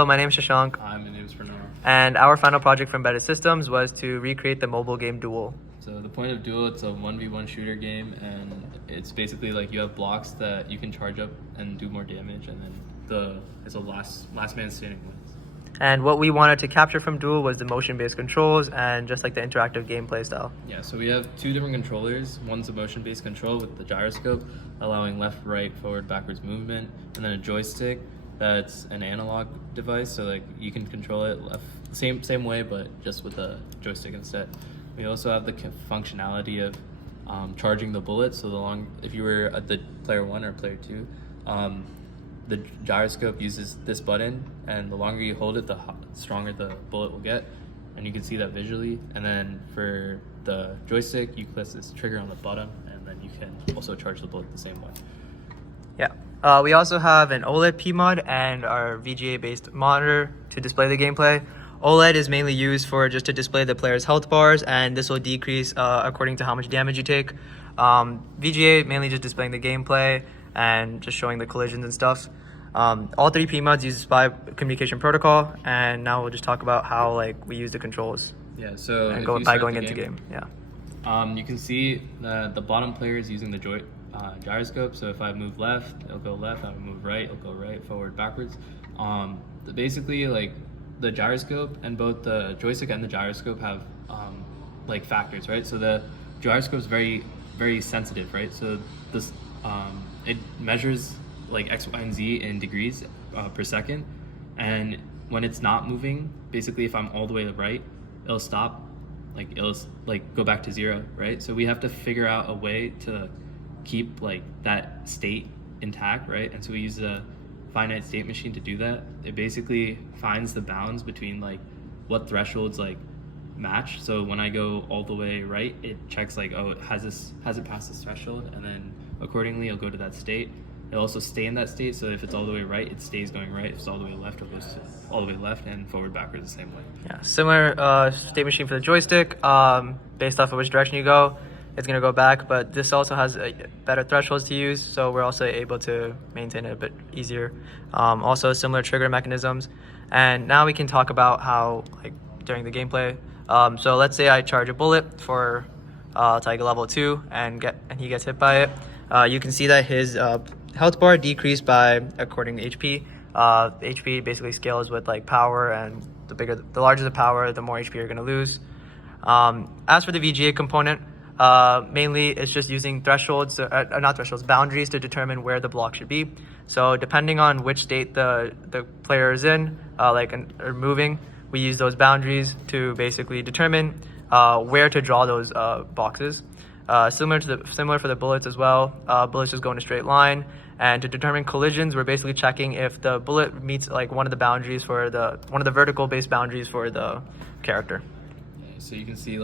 Hello, my name is Shashank, Hi, my name is Pranav. and our final project from Embedded Systems was to recreate the mobile game Duel. So the point of Duel, it's a 1v1 shooter game, and it's basically like you have blocks that you can charge up and do more damage, and then it's a last man standing wins. And what we wanted to capture from Duel was the motion-based controls and just like the interactive gameplay style. Yeah, so we have two different controllers. One's a motion-based control with the gyroscope, allowing left, right, forward, backwards movement, and then a joystick that's an analog device, so like you can control it same way, but just with a joystick instead. We also have the functionality of charging the bullet. So if you were at the player 1 or player 2, the gyroscope uses this button, and the longer you hold it, the stronger the bullet will get, and you can see that visually. And then for the joystick, you press this trigger on the bottom, and then you can also charge the bullet the same way. Yeah. We also have an OLED PMOD and our VGA-based monitor to display the gameplay. OLED is mainly used for just to display the player's health bars, and this will decrease according to how much damage you take. VGA mainly just displaying the gameplay and just showing the collisions and stuff. All three PMODs use SPI communication protocol, and now we'll just talk about how we use the controls. Yeah. So and going into game. Yeah. You can see that the bottom player is using the gyroscope. So if I move left, it'll go left. If I move right, it'll go right, forward, backwards. Basically, the gyroscope and both the joystick and the gyroscope have factors, right? So the gyroscope is very, very sensitive, right? So this it measures X, Y, and Z in degrees per second, and when it's not moving, basically if I'm all the way to the right, it'll stop, it'll go back to 0, right? So we have to figure out a way to keep that state intact, right? And so we use a finite state machine to do that. It basically finds the bounds between what thresholds match. So when I go all the way right, it checks has it passed this threshold, and then accordingly it'll go to that state. It'll also stay in that state, so if it's all the way right, it stays going right. If it's all the way left, it goes all the way left, and forward, backwards the same way. Yeah, similar state machine for the joystick. Based off of which direction you go, it's going to go back, but this also has better thresholds to use, so we're also able to maintain it a bit easier. Also similar trigger mechanisms. And now we can talk about how, during the gameplay, so let's say I charge a bullet for level 2 and he gets hit by it. You can see that his health bar decreased by according to HP. HP basically scales with power, and the larger the power, the more HP you're going to lose. As for the VGA component, mainly it's just using boundaries to determine where the block should be. So depending on which state the player is in, or moving, we use those boundaries to basically determine where to draw those boxes. Similar for the bullets as well. Bullets just go in a straight line, and to determine collisions, we're basically checking if the bullet meets one of the boundaries one of the vertical based boundaries for the character. So you can see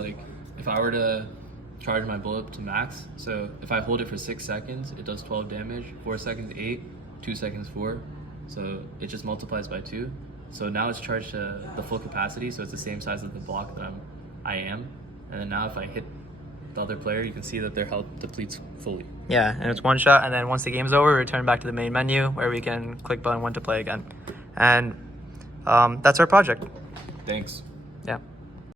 if I were to charge my bullet to max, so if I hold it for 6 seconds, it does 12 damage, 4 seconds 8, 2 seconds 4, so it just multiplies by 2. So now it's charged to the full capacity, so it's the same size of the block that I am, and then now if I hit the other player, you can see that their health depletes fully. Yeah, and it's one shot, and then once the game's over, we return back to the main menu where we can click button 1 to play again. And that's our project. Thanks.